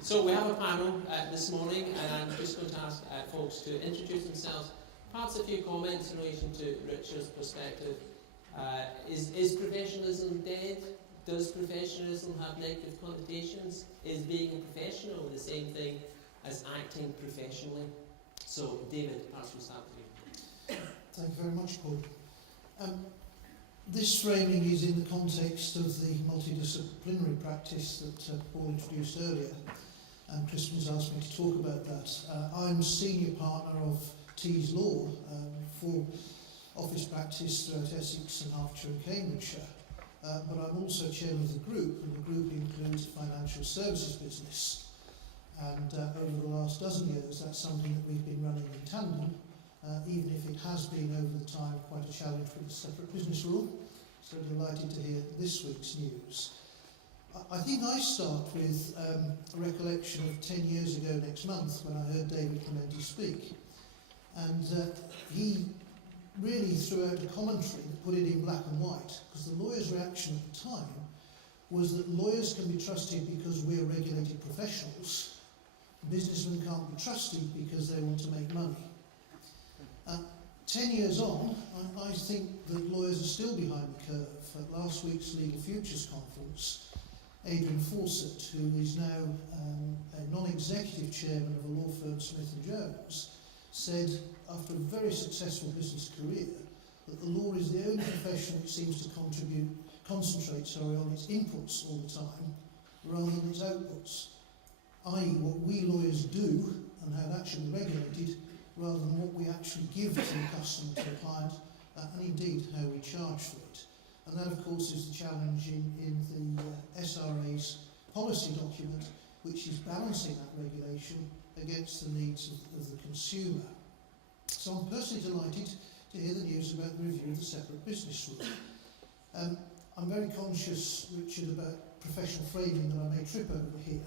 So we have a panel this morning, and I'm just going to ask folks to introduce themselves. Perhaps a few comments in relation to Richard's perspective. Is professionalism dead? Does professionalism have negative connotations? Is being a professional the same thing as acting professionally? So, David, perhaps we'll start with you. Thank you very much, Paul. This framing is in the context of the multidisciplinary practice that Paul introduced earlier, and Crispin's asked me to talk about that. I'm senior partner of Tees Law for office practice throughout Essex and Hertfordshire and Cambridgeshire, but I'm also chairman of the group, and the group includes a financial services business. And over the last dozen years, that's something that we've been running in tandem, even if it has been over the time quite a challenge with the separate business rule. So delighted to hear this week's news. I think I start with a recollection of 10 years ago next month when I heard David Clementi speak. And he really threw out a commentary that put it in black and white, because the lawyer's reaction at the time was that lawyers can be trusted because we're regulated professionals. Businessmen can't be trusted because they want to make money. 10 years on, I think that lawyers are still behind the curve. At last week's Legal Futures Conference, Adrian Fawcett, who is now a non-executive chairman of a law firm, Smith & Jones, said, after a very successful business career, that the law is the only profession that seems to concentrate on its inputs all the time, rather than its outputs, i.e. what we lawyers do and how that should be regulated, rather than what we actually give to the customer, to the client, and indeed how we charge for it. And that, of course, is the challenge in the SRA's policy document, which is balancing that regulation against the needs of the consumer. So I'm personally delighted to hear the news about the review of the separate business rule. I'm very conscious, Richard, about professional framing that I may trip over here,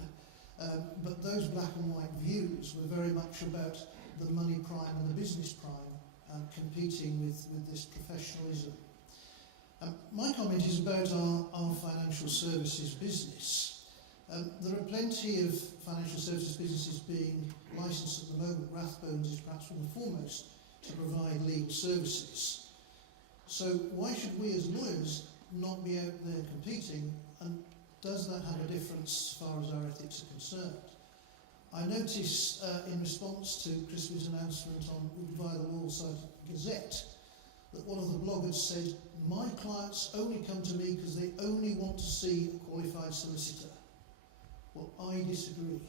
but those black and white views were very much about the money prime and the business prime competing with this professionalism. My comment is about our financial services business. There are plenty of financial services businesses being licensed at the moment. Rathbones is perhaps one of the foremost to provide legal services. So why should we as lawyers not be out there competing, and does that have a difference as far as our ethics are concerned? I notice in response to Crispin's announcement via the Law Side Gazette that one of the bloggers said, "My clients only come to me because they only want to see a qualified solicitor." Well, I disagree.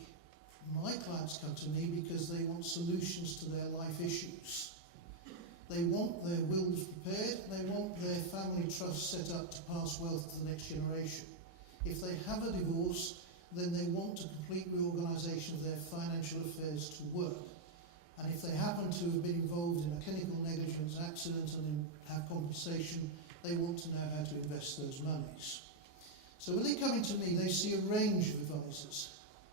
My clients come to me because they want solutions to their life issues. They want their wills prepared, they want their family trust set up to pass wealth to the next generation. If they have a divorce, then they want a complete reorganisation of their financial affairs to work. And if they happen to have been involved in a chemical negligence accident and have compensation, they want to know how to invest those monies. So when they come into me, they see a range of advisors.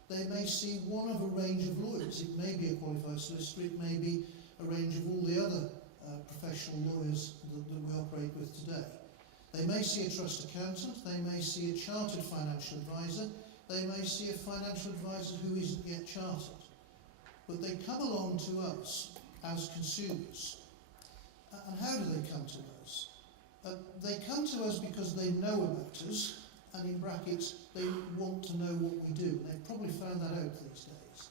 They may see one of a range of lawyers. It may be a qualified solicitor, it may be a range of all the other professional lawyers that we operate with today. They may see a trust accountant, they may see a chartered financial advisor, they may see a financial advisor who isn't yet chartered. But they come along to us as consumers. And how do they come to us? They come to us because they know about us, and in brackets, they want to know what we do. They've probably found that out these days.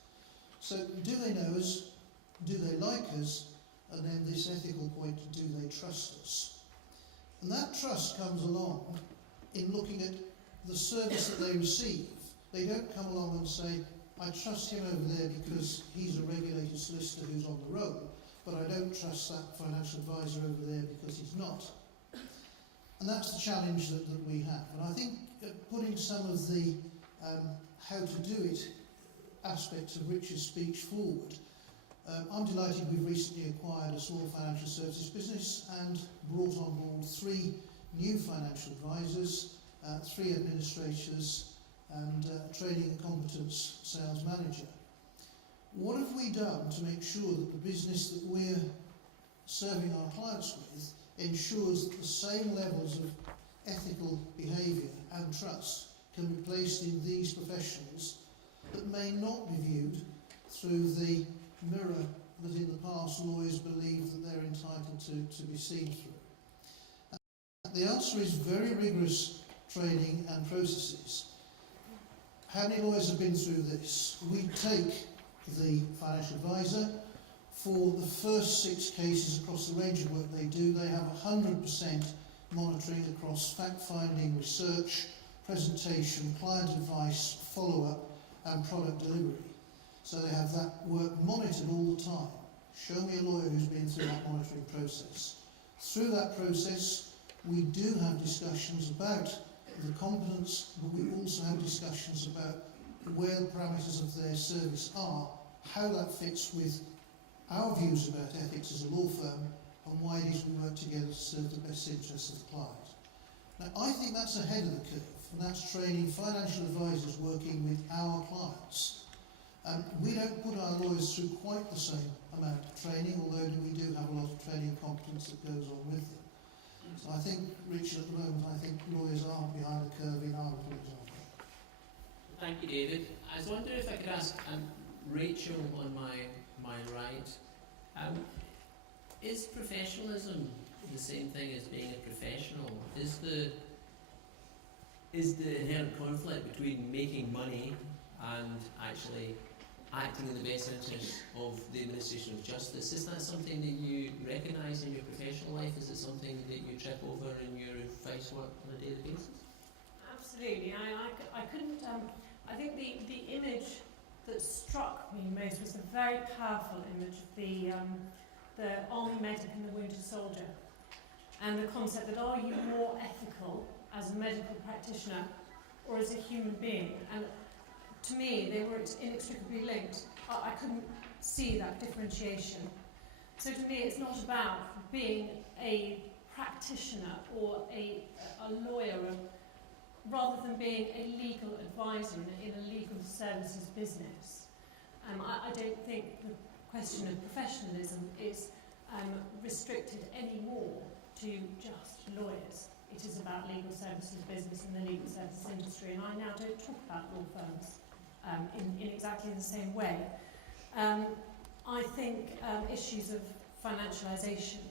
So do they know us? Do they like us? And then this ethical point, do they trust us? And that trust comes along in looking at the service that they receive. They don't come along and say, "I trust him over there because he's a regulated solicitor who's on the roll, but I don't trust that financial advisor over there because he's not." And that's the challenge that we have. And I think putting some of the how to do it aspects of Richard's speech forward, I'm delighted we've recently acquired a small financial services business and brought on board 3 new financial advisors, 3 administrators, and a training and competence sales manager. What have we done to make sure that the business that we're serving our clients with ensures that the same levels of ethical behaviour and trust can be placed in these professionals that may not be viewed through the mirror that in the past lawyers believed that they're entitled to be seen through. The answer is very rigorous training and processes. How many lawyers have been through this? We take the financial advisor. For the first 6 cases across the range of work they do, they have 100% monitoring across fact-finding, research, presentation, client advice, follow-up and product delivery. So they have that work monitored all the time. Show me a lawyer who's been through that monitoring process. Through that process, we do have discussions about the competence, but we also have discussions about where the parameters of their service are, how that fits with our views about ethics as a law firm, and why it is we work together to serve the best interests of the client. Now, I think that's ahead of the curve, and that's training financial advisors working with our clients. We don't put our lawyers through quite the same amount of training, although we do have a lot of training and competence that goes on with them. So I think, Richard, at the moment, I think lawyers are behind the curve in our little example. Thank you, David. I was wondering if I could ask Rachel on my right. Is professionalism the same thing as being a professional? Is the inherent conflict between making money and actually acting in the best interests of the administration of justice, is that something that you recognise in your professional life? Is it something that you trip over in your advice work on a daily basis? Absolutely. I couldn't. I think the image that struck me most was the very powerful image of the army medic and the wounded soldier, and the concept that, are you more ethical as a medical practitioner or as a human being? And to me, they were inextricably linked. I couldn't see that differentiation. So to me, it's not about being a practitioner or a lawyer, rather than being a legal advisor in a legal services business. I don't think the question of professionalism is restricted anymore to just lawyers. It is about legal services business and the legal services industry, and I now don't talk about law firms in exactly the same way. I think issues of financialisation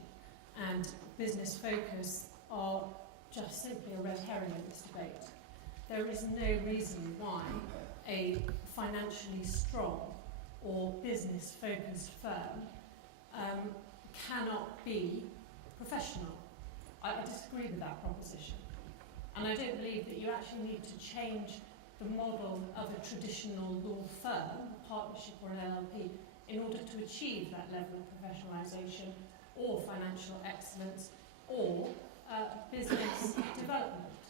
and business focus are just simply a red herring in this debate. There is no reason why a financially strong or business-focused firm cannot be professional. I disagree with that proposition. And I don't believe that you actually need to change the model of a traditional law firm, a partnership or an LLP, in order to achieve that level of professionalisation or financial excellence or business development.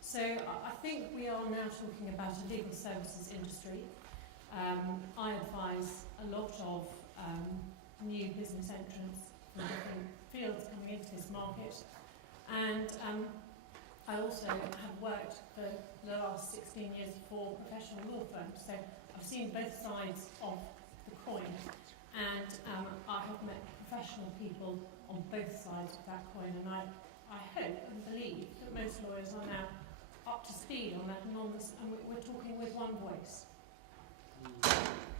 So I think we are now talking about a legal services industry. I advise a lot of new business entrants from different fields coming into this market, and I also have worked for the last 16 years for professional law firms, so I've seen both sides of the coin, and I have met professional people on both sides of that coin, and I hope and believe that most lawyers are now up to speed on that, and we're talking with one voice.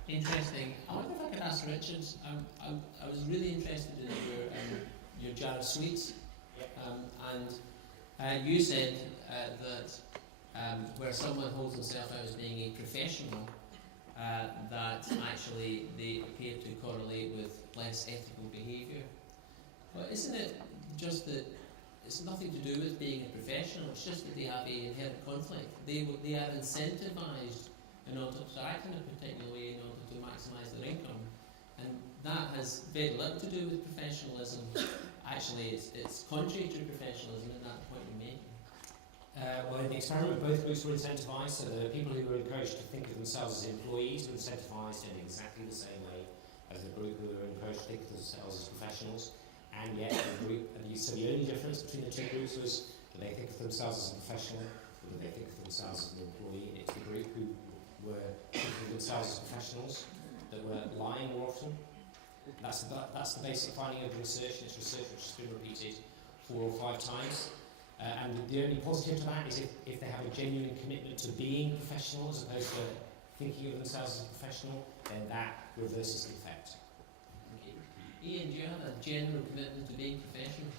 Interesting. I wonder if I could ask Richard. I was really interested in your jar of sweets, and you said that where someone holds himself out as being a professional, that actually they appear to correlate with less ethical behaviour. But isn't it just that it's nothing to do with being a professional? It's just that they have an inherent conflict. They are incentivised in order to act in a particular way in order to maximise their income, and that has very little to do with professionalism. Actually, it's contrary to professionalism in that point you're making. Well, in the experiment, both groups were incentivised. So the people who were encouraged to think of themselves as employees were incentivised in exactly the same way as the group who were encouraged to think of themselves as professionals. And yet, so the only difference between the two groups was that they think of themselves as a professional, or that they think of themselves as an employee. It's the group who were thinking of themselves as professionals that were lying more often. That's the basic finding of the research, and it's research which has been repeated 4 or 5 times. And the only positive to that is if they have a genuine commitment to being professional as opposed to thinking of themselves as a professional, then that reverses the effect. Okay. Iain, do you have a general commitment to being professional?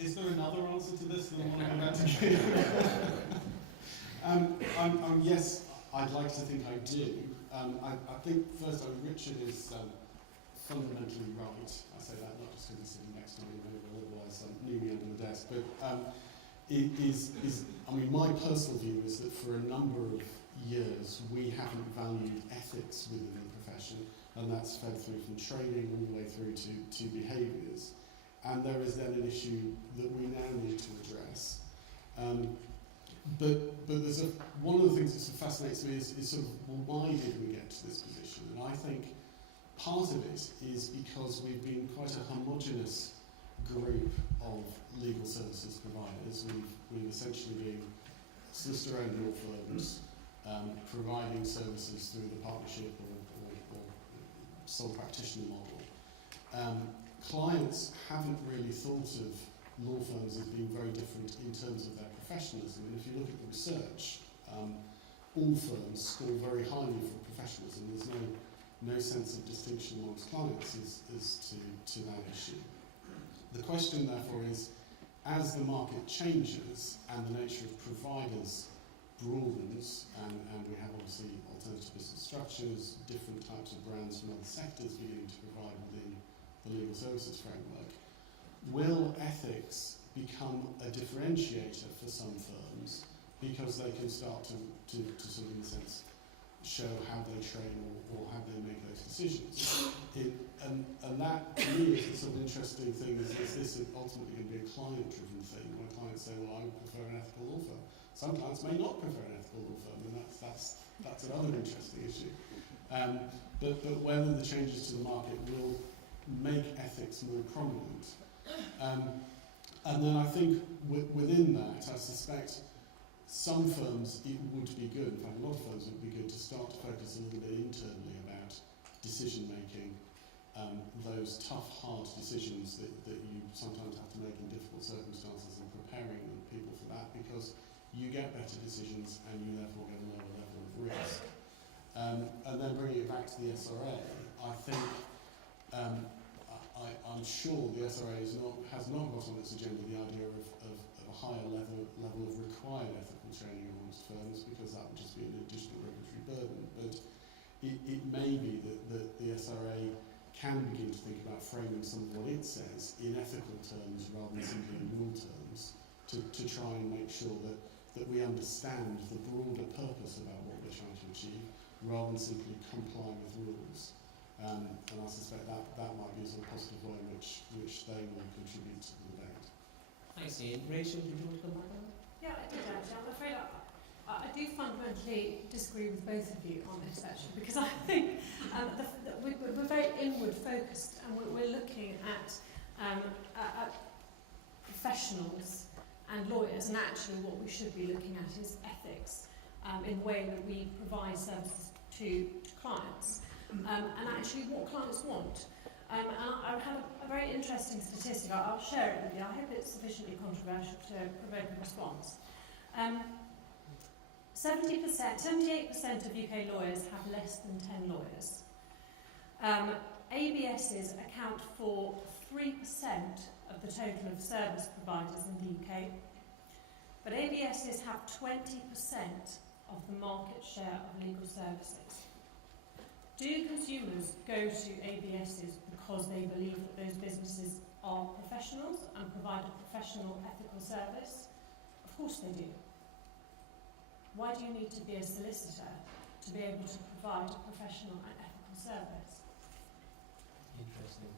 Is there another answer to this than the one I'm about to give? Yes, I'd like to think I do. I think first, Richard is fundamentally right. I say that not just because he's sitting next to me, otherwise knew me under the desk, but my personal view is that for a number of years we haven't valued ethics within the profession, and that's fed through from training all the way through to behaviours. And there is then an issue that we now need to address. But there's one of the things that fascinates me is sort of, well, why did we get to this position? And I think part of it is because we've been quite a homogenous group of legal services providers. We've essentially been solicitor-owned law firms providing services through the partnership or sole practitioner model. Clients haven't really thought of law firms as being very different in terms of their professionalism. And if you look at the research, all firms score very highly for professionalism. There's no sense of distinction amongst clients as to that issue. The question, therefore, is, as the market changes and the nature of providers broadens, and we have obviously alternative business structures, different types of brands from other sectors beginning to provide within the legal services framework, will ethics become a differentiator for some firms because they can start to sort of, in a sense, show how they train or how they make those decisions? And that, to me, is the sort of interesting thing, is this ultimately going to be a client-driven thing, where clients say, well, I would prefer an ethical law firm. Some clients may not prefer an ethical law firm, and that's another interesting issue. But whether the changes to the market will make ethics more prominent. And then I think within that, I suspect some firms it would be good, in fact a lot of firms would be good to start to focus a little bit internally about decision making, those tough, hard decisions that you sometimes have to make in difficult circumstances, and preparing people for that, because you get better decisions and you therefore get a lower level of risk. And then bringing it back to the SRA, I think I'm sure the SRA has not got on its agenda the idea of a higher level of required ethical training amongst firms, because that would just be an additional regulatory burden. But it may be that the SRA can begin to think about framing some of what it says in ethical terms rather than simply in rule terms, to try and make sure that we understand the broader purpose about what we're trying to achieve, rather than simply comply with rules. And I suspect that might be a sort of positive way in which they will contribute to the debate. Thanks, Iain. Rachel, did you want to come back on that? Yeah, I did actually. I'm afraid I do fundamentally disagree with both of you on this actually, because I think we're very inward focused, and we're looking at professionals and lawyers, and actually what we should be looking at is ethics in the way that we provide services to clients. And actually what clients want. And I have a very interesting statistic. I'll share it with you. I hope it's sufficiently controversial to provoke a response. 78% of UK lawyers have less than 10 lawyers. ABSs account for 3% of the total of service providers in the UK, but ABSs have 20% of the market share of legal services. Do consumers go to ABSs because they believe that those businesses are professionals and provide a professional ethical service? Of course they do. Why do you need to be a solicitor to be able to provide a professional and ethical service? Interesting.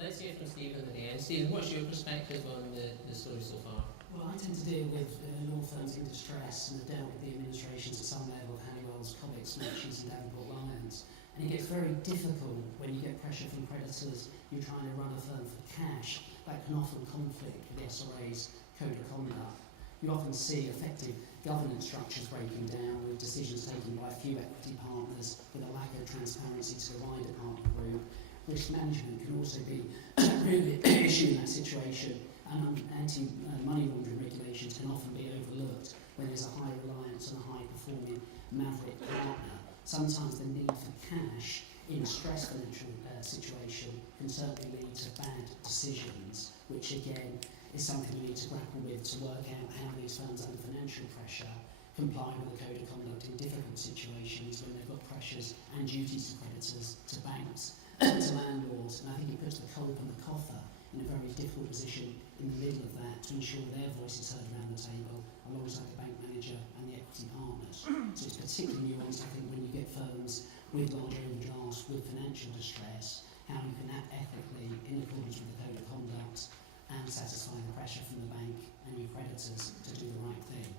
Let's hear from Stephen at the end. Stephen, what's your perspective on the story so far? Well, I tend to deal with law firms in distress, and have dealt with the administrations at some level of Halliwells, Cobbicks, Matches and Davenport Lyons. And it gets very difficult when you get pressure from creditors. You're trying to run a firm for cash. That can often conflict with the SRA's code of conduct. You often see effective governance structures breaking down, with decisions taken by a few equity partners, with a lack of transparency to the wider partner group. Risk management can also be a real issue in that situation, and anti-money laundering regulations can often be overlooked when there's a high reliance on a high-performing maverick partner. Sometimes the need for cash in a stressed financial situation can certainly lead to bad decisions, which again is something we need to grapple with to work out how these firms under financial pressure comply with the code of conduct in difficult situations when they've got pressures and duties to creditors, to banks, to landlords. And I think it puts the COLP and the COFA in a very difficult position in the middle of that to ensure their voice is heard around the table alongside the bank manager and the equity partners. So it's particularly nuanced, I think, when you get firms with large overdrafts, with financial distress, how you can act ethically in accordance with the code of conduct and satisfy the pressure from the bank and your creditors to do the right thing.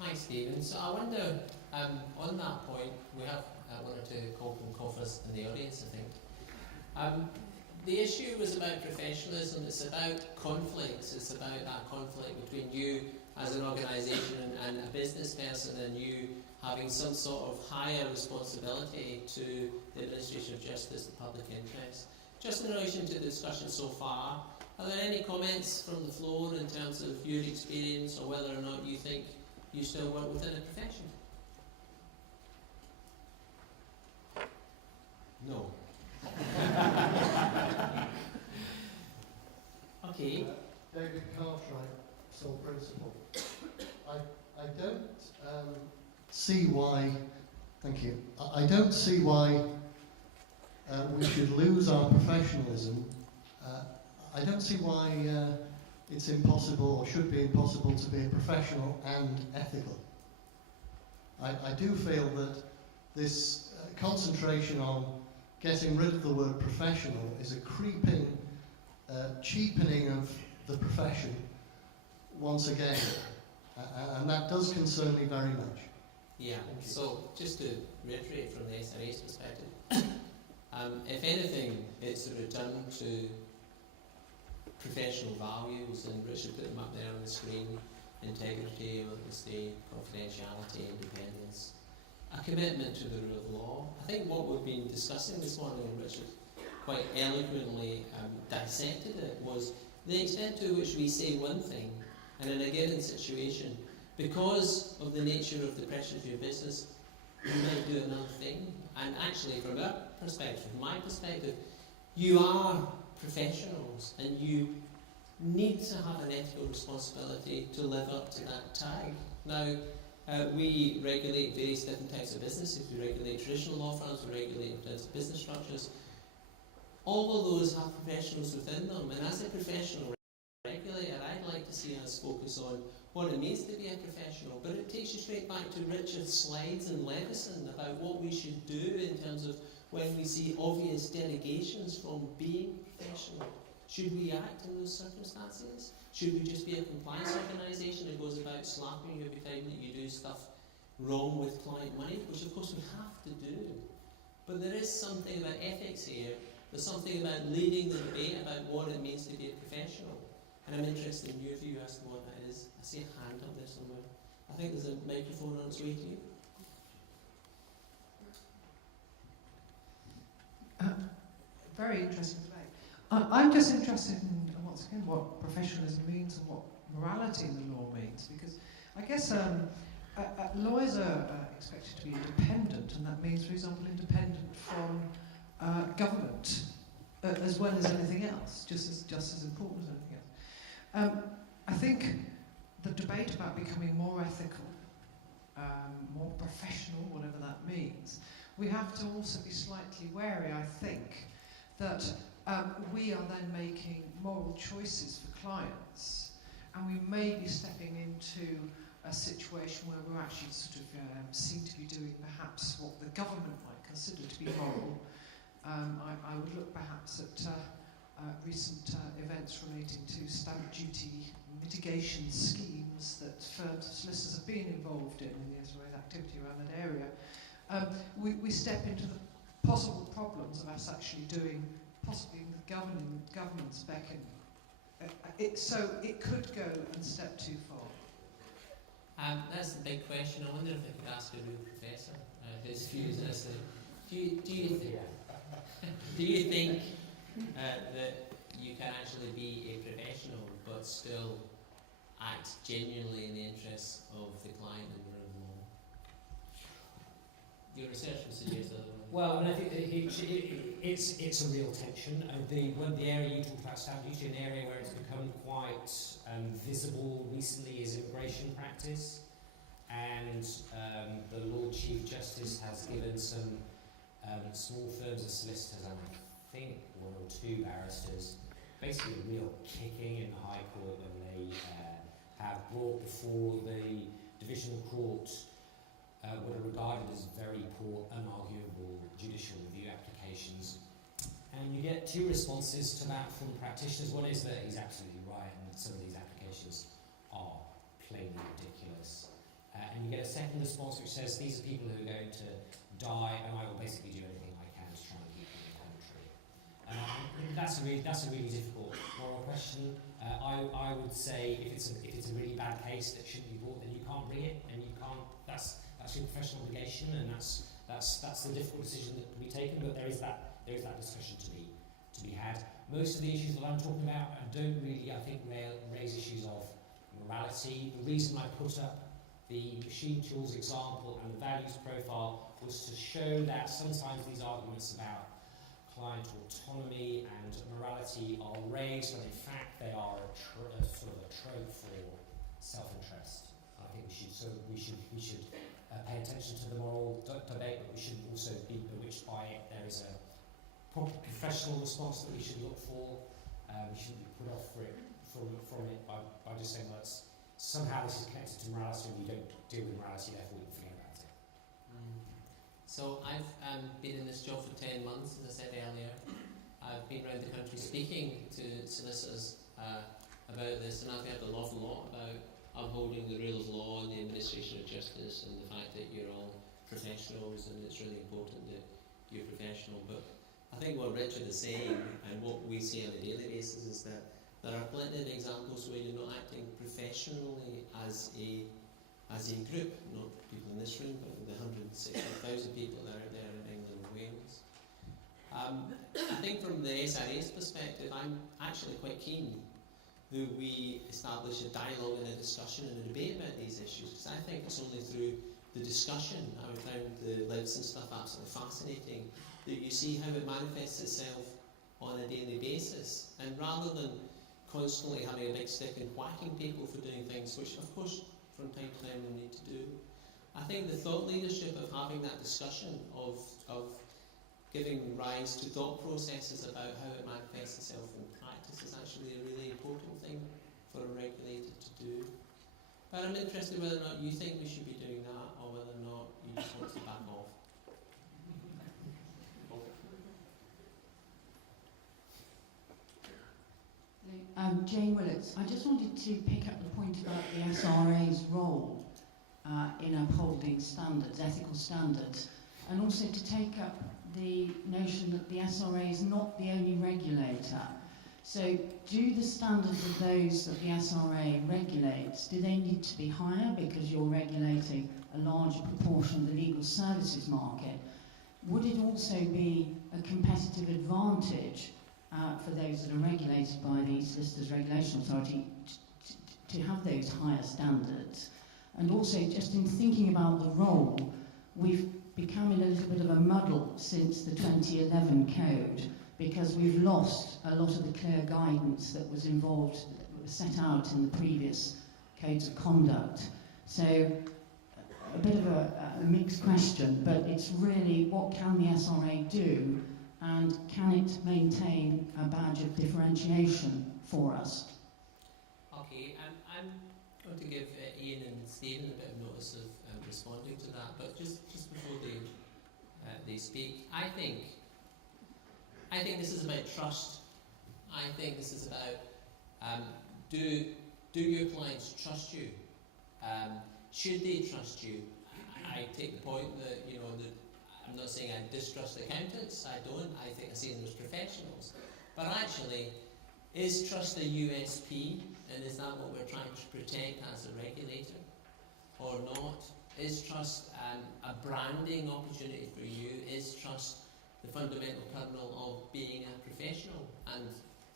Thanks, Stephen. So I wonder, on that point, we have one or two COLP-COFAs in the audience, I think. The issue was about professionalism. It's about conflicts. It's about that conflict between you as an organisation and a business person, and you having some sort of higher responsibility to the administration of justice, the public interest. Just in relation to the discussion so far, are there any comments from the floor in terms of your experience or whether or not you think you still work within a profession? No. Okay. David Cartwright, sole principal. I don't see why. Thank you. I don't see why we should lose our professionalism. I don't see why it's impossible or should be impossible to be a professional and ethical. I do feel that this concentration on getting rid of the word professional is a creeping cheapening of the profession once again, and that does concern me very much. Yeah, so just to reiterate from the SRA's perspective, if anything, it's a return to professional values, and Richard put them up there on the screen: integrity, honesty, confidentiality, independence, a commitment to the rule of law. I think what we've been discussing this morning, and Richard quite eloquently dissected it, was the extent to which we say one thing, and in a given situation, because of the nature of the pressure of your business, you might do another thing. And actually, from our perspective, from my perspective, you are professionals, and you need to have an ethical responsibility to live up to that tag. Now, we regulate various different types of businesses. We regulate traditional law firms, we regulate business structures. All of those have professionals within them, and as a professional regulator, I'd like to see us focus on what it means to be a professional. But it takes you straight back to Richard's slides in Levison about what we should do in terms of when we see obvious derogations from being professional. Should we act in those circumstances? Should we just be a compliance organisation that goes about slapping you every time that you do stuff wrong with client money, which of course we have to do. But there is something about ethics here. There's something about leading the debate about what it means to be a professional. And I'm interested in your view as to what that is. I see a hand up there somewhere. I think there's a microphone on its way to you. Very interesting debate. I'm just interested in, once again, what professionalism means and what morality in the law means, because I guess lawyers are expected to be independent, and that means, for example, independent from government, as well as anything else, just as important as anything else. I think the debate about becoming more ethical, more professional, whatever that means, we have to also be slightly wary, I think, that we are then making moral choices for clients, and we may be stepping into a situation where we're actually sort of seem to be doing perhaps what the government might consider to be moral. I would look perhaps at recent events relating to stamp duty mitigation schemes that firms and solicitors have been involved in the SRA's activity around that area. We step into the possible problems of us actually doing, possibly with government's beckon. So it could go and step too far. That's the big question. I wonder if I could ask a real professor his views as to do you think that you can actually be a professional but still act genuinely in the interests of the client and the rule of law. Your research would suggest otherwise. Well, and I think that it's a real tension. The area you talked about, stamp duty, an area where it's become quite visible recently is immigration practice, and the Lord Chief Justice has given some small firms of solicitors and I think one or two barristers basically a real kicking in the High Court when they have brought before the Divisional Court what are regarded as very poor, unarguable judicial review applications. And you get two responses to that from practitioners. One is that he's absolutely right and some of these applications are plainly ridiculous. And you get a second response which says these are people who are going to die and I will basically do anything I can to try and keep them in the country. That's a really difficult moral question. I would say if it's a really bad case that shouldn't be brought, then you can't bring it, and you can't. That's your professional obligation, and that's the difficult decision that can be taken. But there is that discussion to be had. Most of the issues that I'm talking about don't really, I think, raise issues of morality. The reason I put up the machine tools example and the values profile was to show that sometimes these arguments about client autonomy and morality are raised, and in fact they are sort of a trope for self-interest. I think we should pay attention to the moral debate, but we should also be bewitched by it. There is a proper professional response that we should look for. We shouldn't be put off from it by just saying, well, somehow this is connected to morality and we don't deal with morality, therefore we can forget about it. So I've been in this job for 10 months, as I said earlier. I've been around the country speaking to solicitors about this, and I've heard an awful lot about upholding the rule of law and the administration of justice and the fact that you're all professionals and it's really important that you're professional. But I think what Richard is saying and what we see on a daily basis is that there are plenty of examples where you're not acting professionally as a group, not people in this room, but the 160,000 people that are out there in England and Wales. I think from the SRA's perspective, I'm actually quite keen that we establish a dialogue and a discussion and a debate about these issues, because I think it's only through the discussion, I found the Levinson stuff absolutely fascinating, that you see how it manifests itself on a daily basis. And rather than constantly having a big stick and whacking people for doing things, which of course from time to time we need to do, I think the thought leadership of having that discussion, of giving rise to thought processes about how it manifests itself in practice is actually a really important thing for a regulator to do. But I'm interested whether or not you think we should be doing that, or whether or not you just want to back off. Jane Willits, I just wanted to pick up the point about the SRA's role in upholding standards, ethical standards, and also to take up the notion that the SRA is not the only regulator. So do the standards of those that the SRA regulates, do they need to be higher because you're regulating a larger proportion of the legal services market? Would it also be a competitive advantage for those that are regulated by the Solicitors Regulation Authority to have those higher standards? And also, just in thinking about the role, we've become in a little bit of a muddle since the 2011 code, because we've lost a lot of the clear guidance that was involved, that was set out in the previous codes of conduct. So a bit of a mixed question, but it's really what can the SRA do, and can it maintain a badge of differentiation for us? Okay, I'm going to give Iain and Stephen a bit of notice of responding to that, but just before they speak, I think this is about trust. I think this is about do your clients trust you? Should they trust you? I take the point that that I'm not saying I distrust accountants. I don't. I see them as professionals. But actually, is trust a USP, and is that what we're trying to protect as a regulator, or not? Is trust a branding opportunity for you? Is trust the fundamental kernel of being a professional and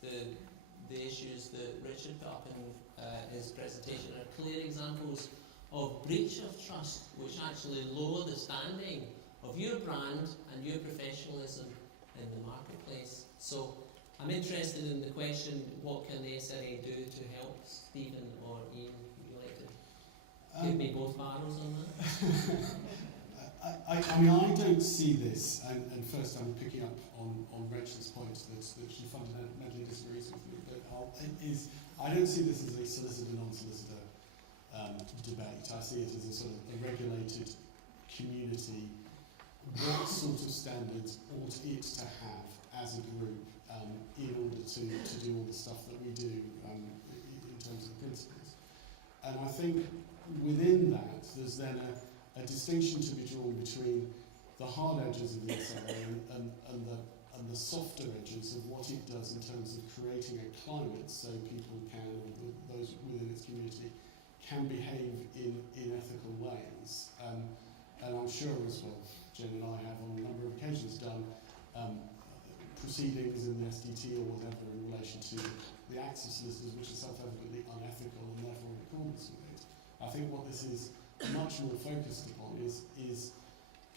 the the issues that Richard put up in his presentation are clear examples of breach of trust, which actually lower the standing of your brand and your professionalism in the marketplace. So I'm interested in the question, what can the SRA do to help Stephen or Iain? Would you like to give me both barrels on that? I mean, I don't see this, and first I'm picking up on Rachel's point that she fundamentally disagrees with me, but I don't see this as a solicitor-non-solicitor debate. I see it as a sort of a regulated community. What sort of standards ought it to have as a group in order to do all the stuff that we do in terms of principles? And I think within that, there's then a distinction to be drawn between the hard edges of the SRA and the softer edges of what it does in terms of creating a climate so people can, or those within its community, can behave in ethical ways. And I'm sure as well, Jen and I have on a number of occasions done proceedings in the SDT or whatever in relation to the acts of solicitors which are self-evidently unethical and therefore in accordance with it. I think what this is much more focused upon is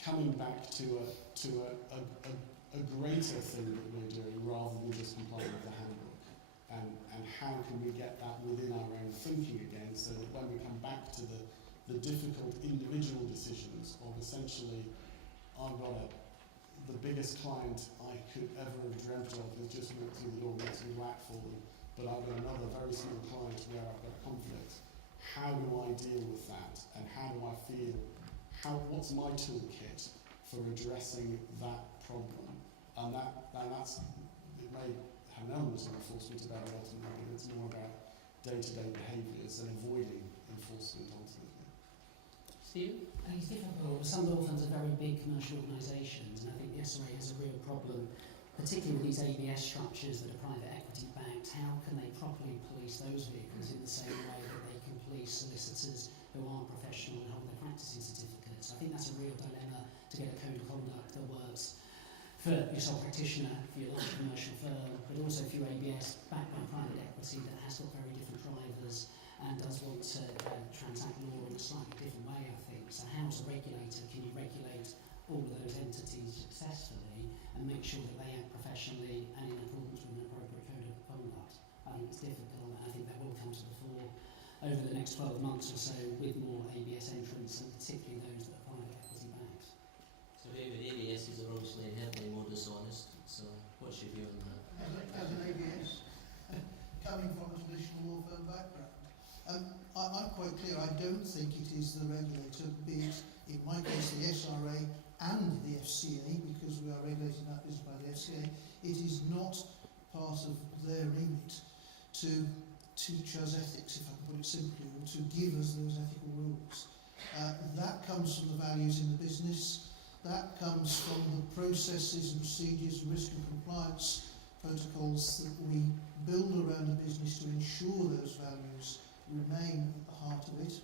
coming back to a greater thing that we're doing rather than just complying with the handbook. And how can we get that within our own thinking again, so that when we come back to the difficult individual decisions of essentially, I've got the biggest client I could ever have dreamt of has just walked through the door and makes me whack for them, but I've got another very small client where I've got a conflict. How do I deal with that, and how do I feel? What's my toolkit for addressing that problem? And that's it may have an element of enforcement about it ultimately, but it's more about day-to-day behaviours and avoiding enforcement ultimately. Steve? It's difficult. Some law firms are very big commercial organisations, and I think the SRA has a real problem, particularly with these ABS structures that are private equity backed. How can they properly police those vehicles in the same way that they can police solicitors who aren't professional and hold their practicing certificates? I think that's a real dilemma to get a code of conduct that works for your sole practitioner, for your large commercial firm, but also for your ABS backed by private equity that has got very different drivers and does want to transact law in a slightly different way, I think. So how as a regulator can you regulate all of those entities successfully and make sure that they act professionally and in accordance with an appropriate code of conduct? I think it's difficult, and I think that will come to the fore over the next 12 months or so with more ABS entrants, and particularly those that are private equity backed. So David, ABSs are obviously inherently more dishonest, so what's your view on that? As an ABS, coming from a traditional law firm background, I'm quite clear, I don't think it is the regulator, be it, in my case, the SRA and the FCA, because we are regulating that business by the FCA. It is not part of their remit to teach us ethics, if I can put it simply, or to give us those ethical rules. That comes from the values in the business, that comes from the processes and procedures, risk and compliance protocols that we build around a business to ensure those values remain at the heart of it.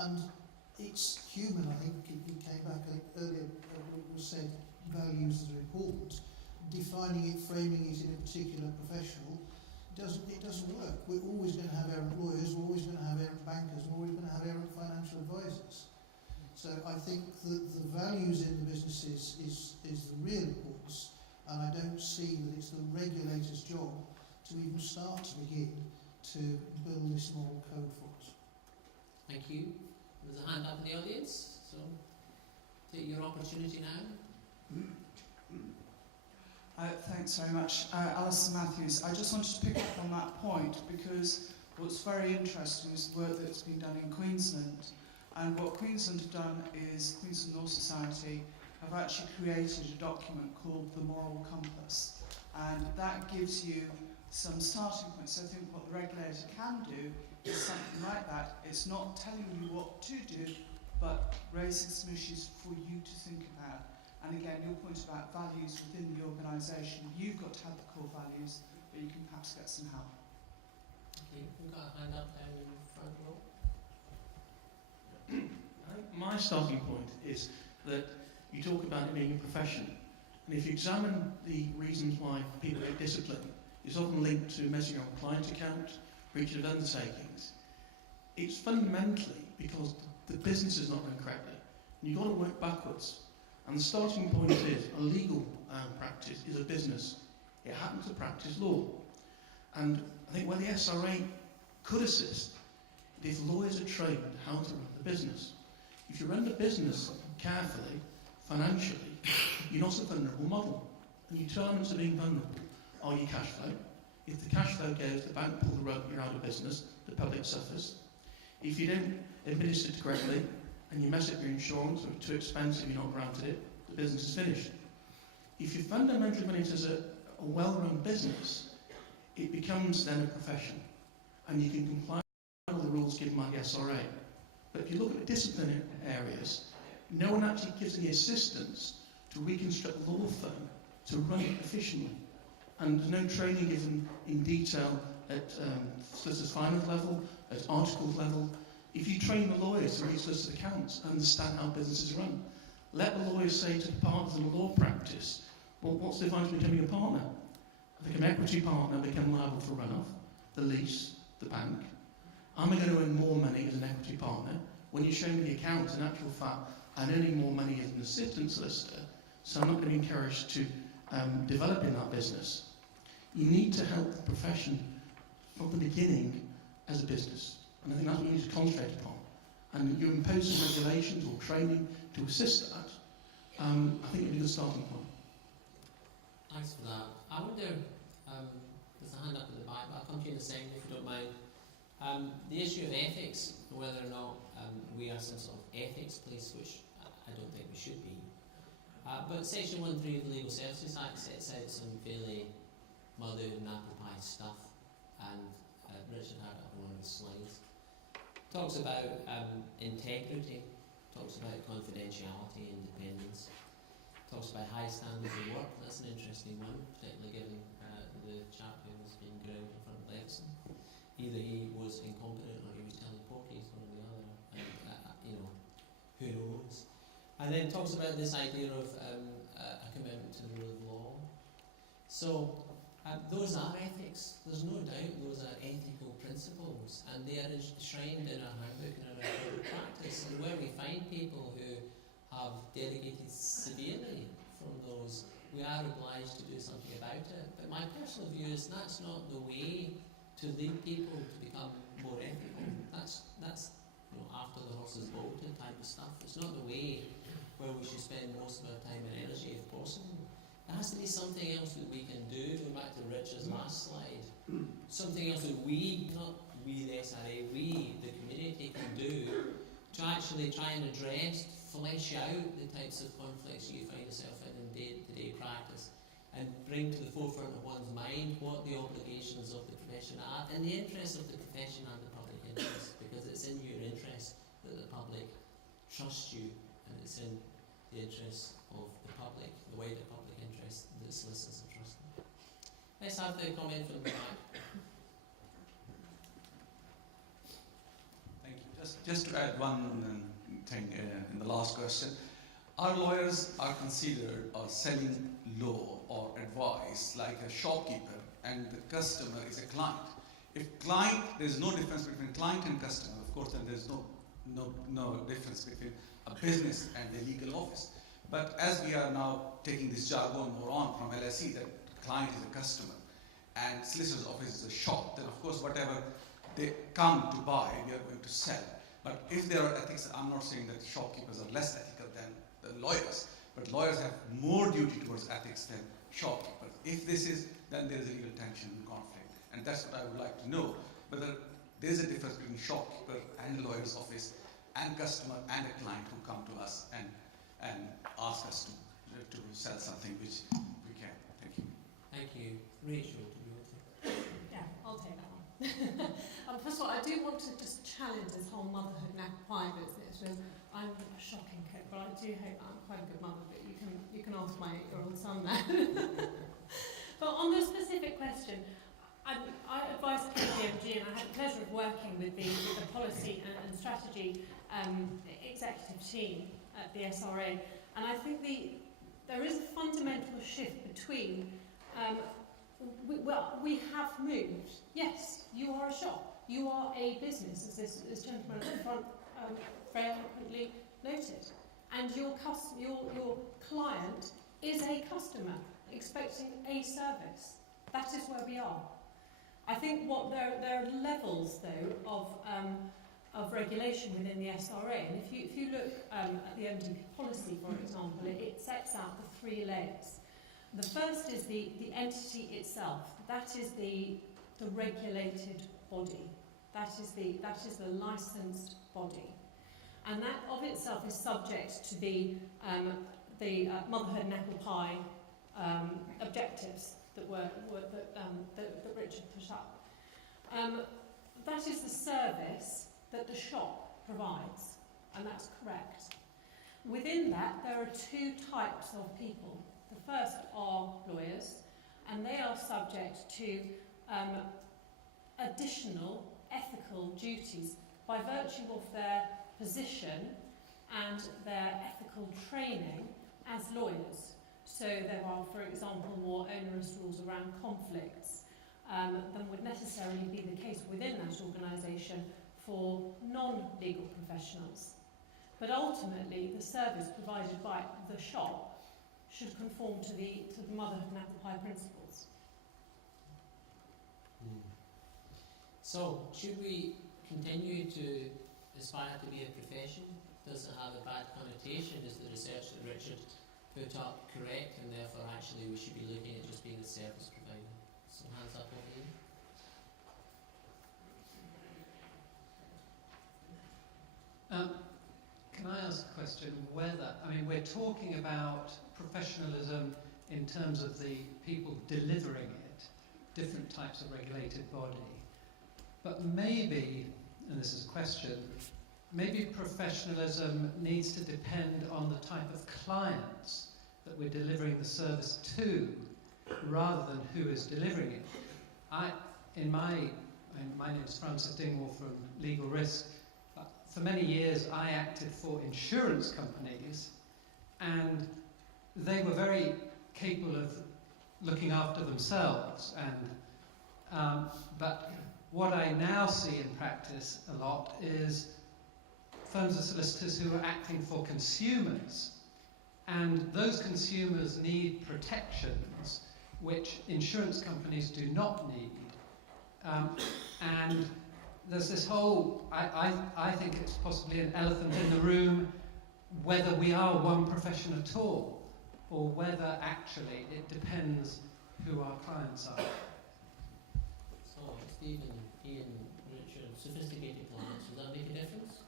And it's human, I think. It came back earlier, it was said, values that are important. Defining it, framing it in a particular professional, it doesn't work. We're always going to have errant lawyers, we're always going to have errant bankers, we're always going to have errant financial advisors. So I think that the values in the businesses is the real importance, and I don't see that it's the regulator's job to even start to begin to build this moral code for us. Thank you. There's a hand up in the audience, so take your opportunity now. Thanks very much. Alison Matthews. I just wanted to pick up on that point because what's very interesting is the work that's been done in Queensland. And what Queensland have done is Queensland Law Society have actually created a document called the Moral Compass. And that gives you some starting points. So I think what the regulator can do is something like that. It's not telling you what to do, but raising some issues for you to think about. And again, your point about values within the organisation, you've got to have the core values, but you can perhaps get some help. Okay, we've got a hand up down in the front row. My starting point is that you talk about it being a profession, and if you examine the reasons why people get disciplined, is often linked to messing up client account, breach of undertakings. It's fundamentally because the business is not run correctly. And you've got to work backwards. And the starting point is a legal practice is a business. It happens to practice law. And I think where the SRA could assist if lawyers are trained how to run the business. If you run the business carefully, financially, you're not a vulnerable model. And your two elements of being vulnerable are your cash flow. If the cash flow goes, the bank pulls the rug, you're out of business, the public suffers. If you don't administer it correctly, and you mess up your insurance, or it's too expensive, you're not granted it, the business is finished. If you fundamentally run it as a well-run business, it becomes then a profession, and you can comply with the rules given by the SRA. But if you look at the disciplinary areas, no one actually gives any assistance to reconstruct the law firm to run it efficiently. And there's no training given in detail at solicitor's finance level, at articles level. If you train the lawyers to read solicitor accounts and understand how businesses run, let the lawyers say to the partners in the law practice, well, what's the advantage of becoming a partner? Become equity partner, become liable for runoff, the lease, the bank. Am I going to earn more money as an equity partner? When you show me the accounts, in actual fact, I'm earning more money as an assistant solicitor, so I'm not going to be encouraged to develop in that business. You need to help the profession from the beginning as a business. And I think that's what you need to concentrate upon. And you impose some regulations or training to assist that. I think it'd be the starting point. Thanks for that. I wonder, there's a hand up at the back, but I'll come to you in a second if you don't mind. The issue of ethics, whether or not we are some sort of ethics police, which I don't think we should be. But Section 1.3 of the Legal Services Act sets out some fairly mother and apple pie stuff, and Richard had it up on one of his slides. Talks about integrity, talks about confidentiality, independence, talks about high standards of work. That's an interesting one, particularly given the chap who was being ground in front of Lexington. Either he was incompetent or he was telling porkies, one or the other, and who knows. And then talks about this idea of a commitment to the rule of law. So those are ethics. There's no doubt those are ethical principles, and they are enshrined in our handbook and in our code of practice. And where we find people who have derogated severely from those, we are obliged to do something about it. But my personal view is that's not the way to lead people to become more ethical. That's after the horse is bolted type of stuff. It's not the way where we should spend most of our time and energy if possible. There has to be something else that we can do, going back to Richard's last slide. Something else that we, not we the SRA, we, the community, can do to actually try and address, flesh out the types of conflicts you find yourself in day-to-day practice, and bring to the forefront of one's mind what the obligations of the profession are in the interest of the profession and the public interest, because it's in your interest that the public trust you, and it's in the interest of the public, the wider public interest, that solicitors are trusted. Let's have the comment from the back. Thank you. Just to add one thing in the last question. Our lawyers are considered selling law or advice like a shopkeeper, and the customer is a client. If client, there's no difference between client and customer, of course, then there's no difference between a business and a legal office. But as we are now taking this jargon more on from LSE, that client is a customer and solicitor's office is a shop, then of course whatever they come to buy, we are going to sell. But if there are ethics, I'm not saying that shopkeepers are less ethical than the lawyers, but lawyers have more duty towards ethics than shopkeepers. If this is, then there is a legal tension and conflict. And that's what I would like to know, whether there is a difference between shopkeeper and a lawyer's office and customer and a client who come to us and ask us to sell something which we can. Thank you. Thank you. Rachel, do you want to? Yeah, I'll take that one. First of all, I do want to just challenge this whole motherhood and quiet business. I'm a shocking cook, but I do hope I'm quite a good mother, but you can ask my 8-year-old son that. But on the specific question, I advise KPMG, and I had the pleasure of working with the policy and strategy executive team at the SRA, and I think there is a fundamental shift between we have moved. Yes, you are a shop. You are a business, as this gentleman at the front frequently noted. And your client is a customer expecting a service. That is where we are. I think there are levels though of regulation within the SRA, and if you look at the MDP policy, for example, it sets out the 3 layers. The first is the entity itself. That is the regulated body. That is the licensed body, and that of itself is subject to the motherhood and apple pie objectives that Richard put up. That is the service that the shop provides, and that's correct. Within that, there are 2 types of people. The first are lawyers, and they are subject to additional ethical duties by virtue of their position and their ethical training as lawyers. So there are, for example, more onerous rules around conflicts than would necessarily be the case within that organisation for non-legal professionals. But ultimately, the service provided by the shop should conform to the motherhood and apple pie principles. So, should we continue to aspire to be a profession? Does it have a bad connotation? Is the research that Richard put up correct, and therefore actually we should be looking at just being a service provider? Some hands up over here. Can I ask a question? We're talking about professionalism in terms of the people delivering it, different types of regulated body. But maybe, and this is a question, maybe professionalism needs to depend on the type of clients that we're delivering the service to, rather than who is delivering it. My name is Francis Dingwall from Legal Risk. For many years, I acted for insurance companies, and they were very capable of looking after themselves. But what I now see in practice a lot is firms of solicitors who are acting for consumers, and those consumers need protections which insurance companies do not need. And there's this whole, I think it's possibly an elephant in the room, whether we are one profession at all, or whether actually it depends who our clients are. So, Stephen, Iain, Richard, sophisticated clients, does that make a difference?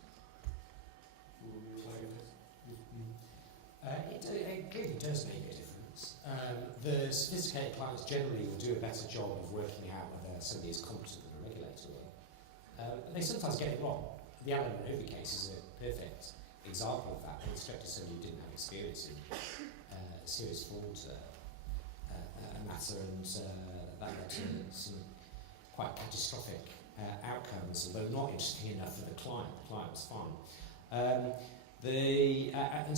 It clearly does make a difference. The sophisticated clients generally will do a better job of working out whether somebody is competent than a regulator will. They sometimes get it wrong. The Alan and Ovi case is a perfect example of that. They instructed somebody who didn't have experience in serious fraud matter, and that led to some quite catastrophic outcomes, although not interesting enough for the client. The client was fine. And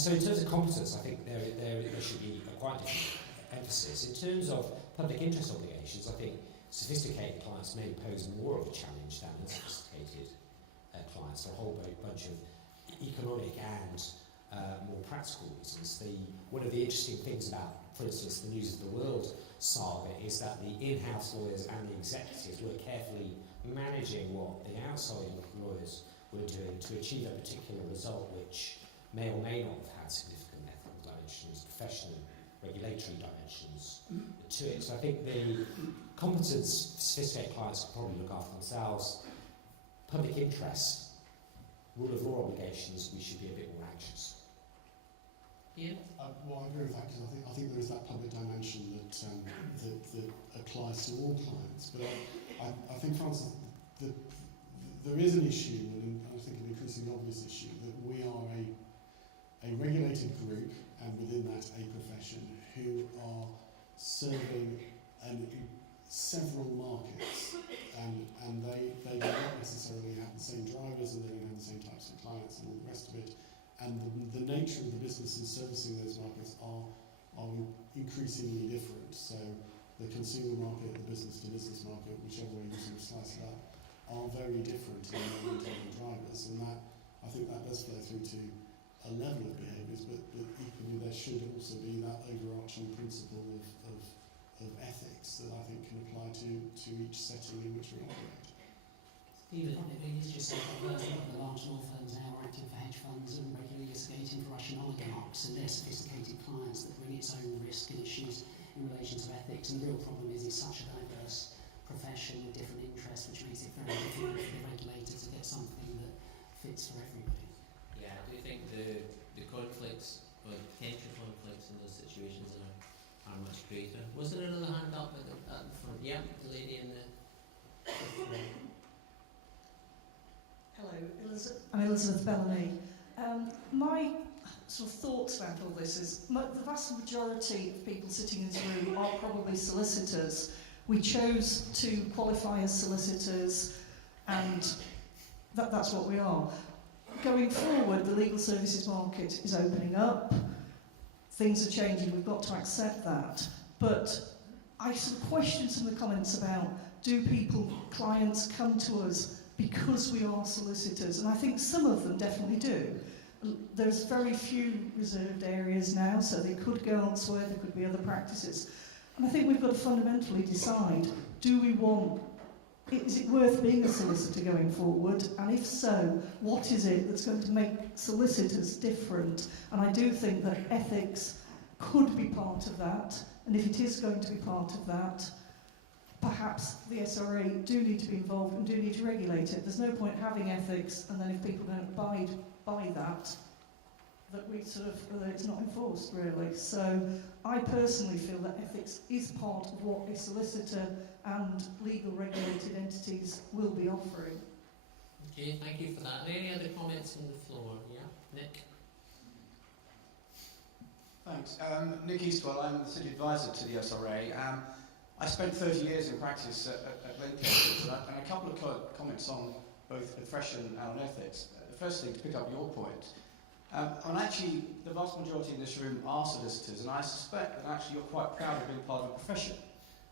so in terms of competence, I think there should be a quite different emphasis. In terms of public interest obligations, I think sophisticated clients may pose more of a challenge than unsophisticated clients for a whole bunch of economic and more practical reasons. One of the interesting things about, for instance, the News of the World saga is that the in-house lawyers and the executives were carefully managing what the outside lawyers were doing to achieve a particular result which may or may not have had significant ethical dimensions, professional, regulatory dimensions to it. So I think the competence, sophisticated clients can probably look after themselves. Public interest, rule of law obligations, we should be a bit more anxious. Iain? Well, I agree with that, because I think there is that public dimension that applies to all clients. But I think, Francis, there is an issue, and I think an increasingly obvious issue, that we are a regulated group, and within that a profession, who are serving several markets, and they do not necessarily have the same drivers, and they don't have the same types of clients and all the rest of it. And the nature of the businesses servicing those markets are increasingly different. So the consumer market, the business-to-business market, whichever way you sort of slice it up, are very different in their internal drivers, and that, I think that does flow through to a level of behaviours, but equally there should also be that overarching principle of ethics that I think can apply to each setting in which we operate. Stephen, it is just so diverse that the large law firms now are acting for hedge funds and regularly litigating for Russian oligarchs and their sophisticated clients that bring its own risk and issues in relation to ethics. And the real problem is it's such a diverse profession with different interests, which makes it very difficult for the regulator to get something that fits for everybody. Yeah, I do think the conflicts, or potential conflicts in those situations are much greater. Was there another hand up at the front? Yeah, the lady in the Hello, I'm Elizabeth Bellamy. My sort of thoughts about all this is the vast majority of people sitting in this room are probably solicitors. We chose to qualify as solicitors, and that's what we are. Going forward, the legal services market is opening up. Things are changing, we've got to accept that. But I sort of question some of the comments about, do clients come to us because we are solicitors? And I think some of them definitely do. There's very few reserved areas now, so they could go elsewhere, there could be other practices. And I think we've got to fundamentally decide, is it worth being a solicitor going forward? And if so, what is it that's going to make solicitors different? And I do think that ethics could be part of that. And if it is going to be part of that, perhaps the SRA do need to be involved and do need to regulate it. There's no point having ethics and then if people don't abide by that it's not enforced really. So I personally feel that ethics is part of what a solicitor and legal regulated entities will be offering. Okay, thank you for that. Are there any other comments on the floor? Yeah, Nick? Thanks. Nick Eastwell, I'm the City Advisor to the SRA. I spent 30 years in practice at Lancaster, and a couple of comments on both profession and on ethics. The first thing, to pick up your point, and actually the vast majority in this room are solicitors, and I suspect that actually you're quite proud of being part of a profession.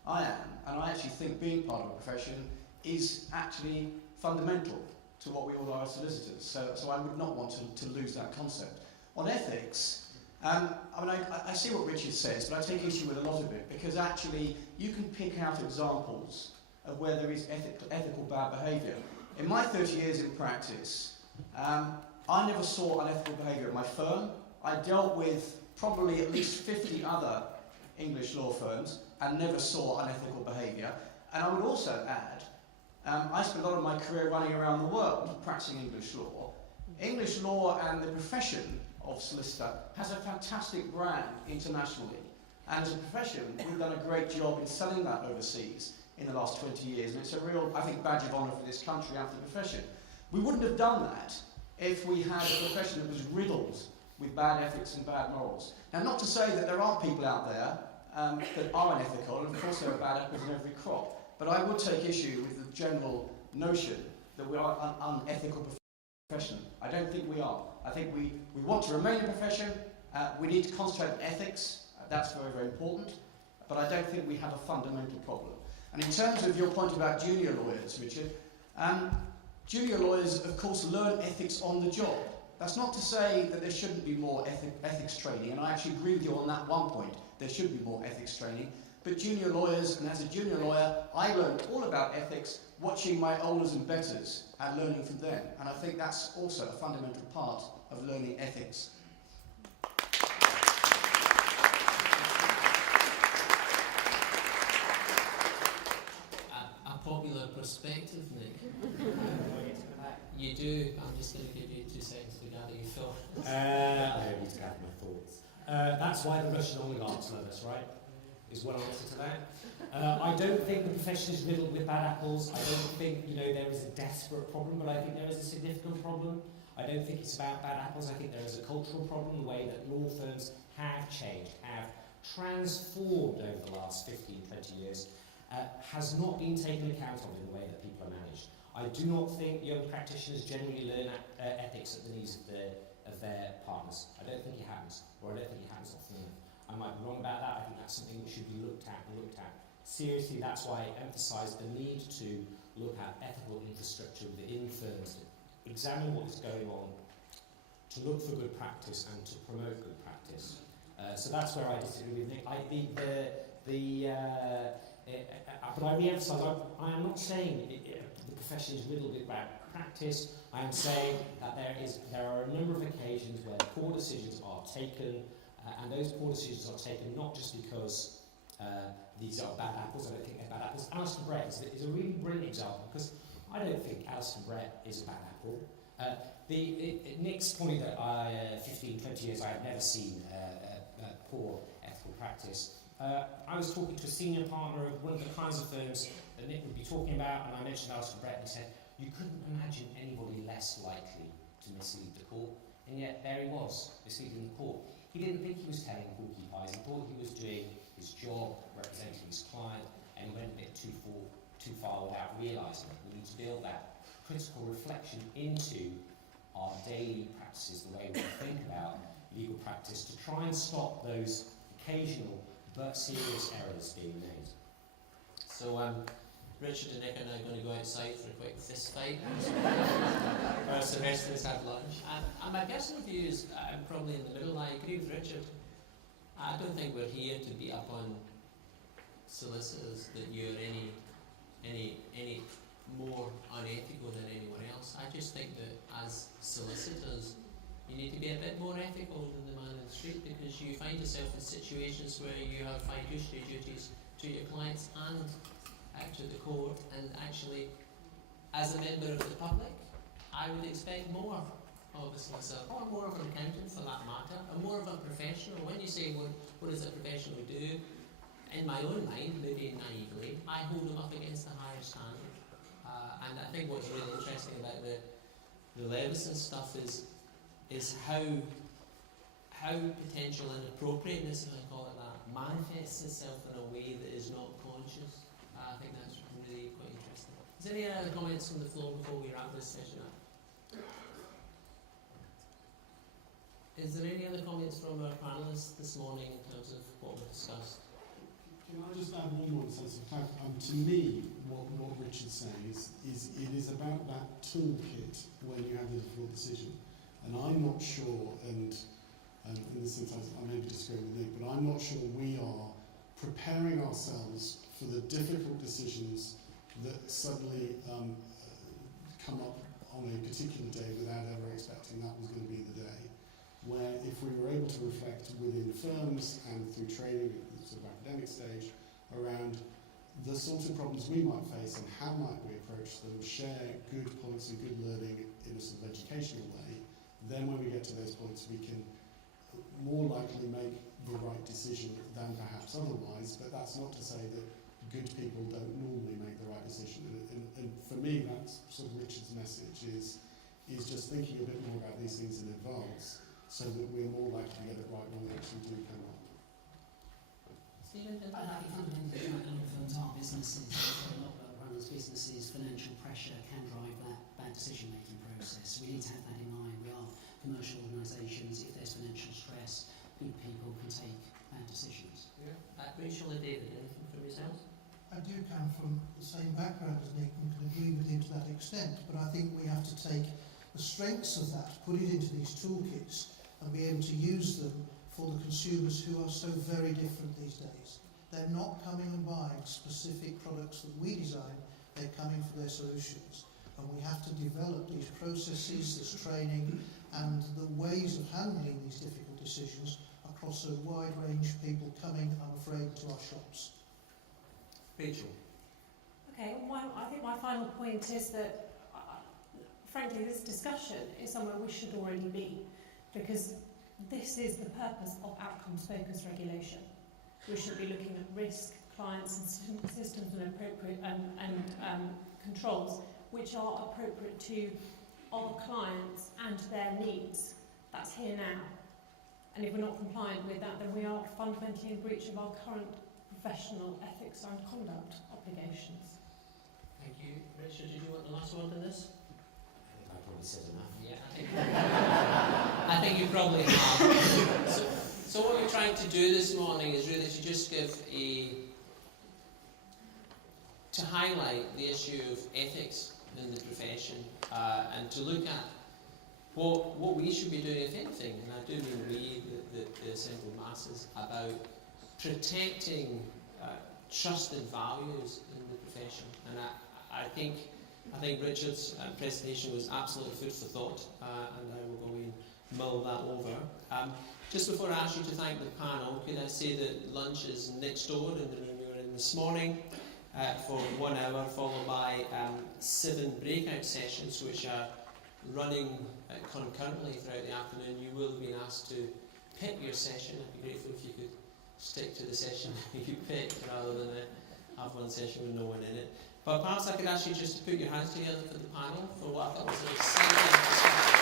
I am, and I actually think being part of a profession is actually fundamental to what we all are as solicitors, so I would not want to lose that concept. On ethics, I see what Richard says, but I take issue with a lot of it, because actually you can pick out examples of where there is ethical bad behaviour. In my 30 years in practice, I never saw unethical behaviour at my firm. I dealt with probably at least 50 other English law firms and never saw unethical behaviour. And I would also add, I spent a lot of my career running around the world practicing English law. English law and the profession of solicitor has a fantastic brand internationally. And as a profession, we've done a great job in selling that overseas in the last 20 years. And it's a real, I think, badge of honour for this country and for the profession. We wouldn't have done that if we had a profession that was riddled with bad ethics and bad morals. Now, not to say that there aren't people out there that are unethical, and of course there are bad apples in every crop, but I would take issue with the general notion that we are an unethical profession. I don't think we are. I think we want to remain a profession, we need to concentrate on ethics, that's very, very important, but I don't think we have a fundamental problem. And in terms of your point about junior lawyers, Richard, junior lawyers, of course, learn ethics on the job. That's not to say that there shouldn't be more ethics training, and I actually agree with you on that one point. There should be more ethics training. But junior lawyers, and as a junior lawyer, I learned all about ethics watching my olders and betters and learning from them. And I think that's also a fundamental part of learning ethics. A popular perspective, Nick. You do. I'm just going to give you 2 seconds to gather your thoughts. I don't need to gather my thoughts. That's why the Russian oligarchs love us, right? Is one answer to that. I don't think the profession is riddled with bad apples. I don't think there is a desperate problem, but I think there is a significant problem. I don't think it's about bad apples. I think there is a cultural problem, the way that law firms have changed, have transformed over the last 15, 20 years, has not been taken account of in the way that people are managed. I do not think young practitioners generally learn ethics at the knees of their partners. I don't think it happens, or I don't think it happens often enough. I might be wrong about that. I think that's something that should be looked at seriously. That's why I emphasise the need to look at ethical infrastructure within firms, to examine what is going on, to look for good practice and to promote good practice. So that's where I disagree with Nick. But I re-emphasise, I am not saying the profession is riddled with bad practice. I am saying that there are a number of occasions where poor decisions are taken, and those poor decisions are taken not just because these are bad apples. I don't think they're bad apples. Alison Brett is a really brilliant example, because I don't think Alison Brett is a bad apple. Nick's point that 15, 20 years I have never seen poor ethical practice. I was talking to a senior partner of one of the kinds of firms that Nick would be talking about, and I mentioned Alison Brett, and he said, you couldn't imagine anybody less likely to mislead the court, and yet there he was, misleading the court. He didn't think he was telling porky pies, he thought he was doing his job, representing his client, and he went a bit too far without realising it. We need to build that critical reflection into our daily practices, the way we think about legal practice, to try and stop those occasional but serious errors being made. So Richard and Nick are now going to go outside for a quick fist fight whilst the rest of us have lunch. And my personal view is I'm probably in the middle. I agree with Richard. I don't think we're here to beat up on solicitors that you're any more unethical than anyone else. I just think that as solicitors, you need to be a bit more ethical than the man in the street, because you find yourself in situations where you have fiduciary duties to your clients and to the court, and actually, as a member of the public, I would expect more of a solicitor, or more of an accountant for that matter, and more of a professional. When you say what does a professional do, in my own mind, maybe naively, I hold them up against a higher standard. And I think what's really interesting about the Levison stuff is how potential inappropriateness, if I call it that, manifests itself in a way that is not conscious. I think that's really quite interesting. Is there any other comments from the floor before we wrap this session up? Is there any other comments from our panellists this morning in terms of what we've discussed? Can I just add one more sense of clarity? To me, what Richard's saying is it is about that toolkit when you have the difficult decision. And I'm not sure, and in this sense I may be disagreeing with Nick, but I'm not sure we are preparing ourselves for the difficult decisions that suddenly come up on a particular day without ever expecting that was going to be the day. Where if we were able to reflect within firms and through training at the sort of academic stage around the sort of problems we might face and how might we approach them, share good points and good learning in a sort of educational way, then when we get to those points we can more likely make the right decision than perhaps otherwise. But that's not to say that good people don't normally make the right decision. And for me, that's sort of Richard's message is just thinking a bit more about these things in advance, so that we're more likely to get it right when they actually do come up. Stephen? I think fundamentally, like a lot of firms are businesses, a lot of runners' businesses, financial pressure can drive that bad decision-making process. We need to have that in mind. We are commercial organisations. If there's financial stress, good people can take bad decisions. Yeah. Rachel and David, anything from yourselves? I do come from the same background as Nick and can agree with him to that extent, but I think we have to take the strengths of that, put it into these toolkits, and be able to use them for the consumers who are so very different these days. They're not coming and buying specific products that we design, they're coming for their solutions. And we have to develop these processes, this training, and the ways of handling these difficult decisions across a wide range of people coming, I'm afraid, to our shops. Rachel? Okay, well, I think my final point is that, frankly, this discussion is somewhere we should already be, because this is the purpose of outcomes-focused regulation. We should be looking at risk, clients, and systems and appropriate controls which are appropriate to our clients and their needs. That's here now. And if we're not compliant with that, then we are fundamentally in breach of our current professional ethics and conduct obligations. Thank you. Richard, did you want the last word on this? I probably said enough. Yeah, I think you probably have. So what we're trying to do this morning is really to just give a to highlight the issue of ethics in the profession and to look at what we should be doing, if anything, and I do mean we, the assembled masses, about protecting trusted values in the profession. And I think Richard's presentation was absolutely food for thought, and I will go and mull that over. Just before I ask you to thank the panel, could I say that lunch is next door in the room we were in this morning for 1 hour, followed by 7 breakout sessions which are running concurrently throughout the afternoon. You will have been asked to pick your session. I'd be grateful if you could stick to the session you picked rather than have one session with no one in it. But perhaps I could ask you just to put your hands together for the panel for what I thought was an exciting discussion.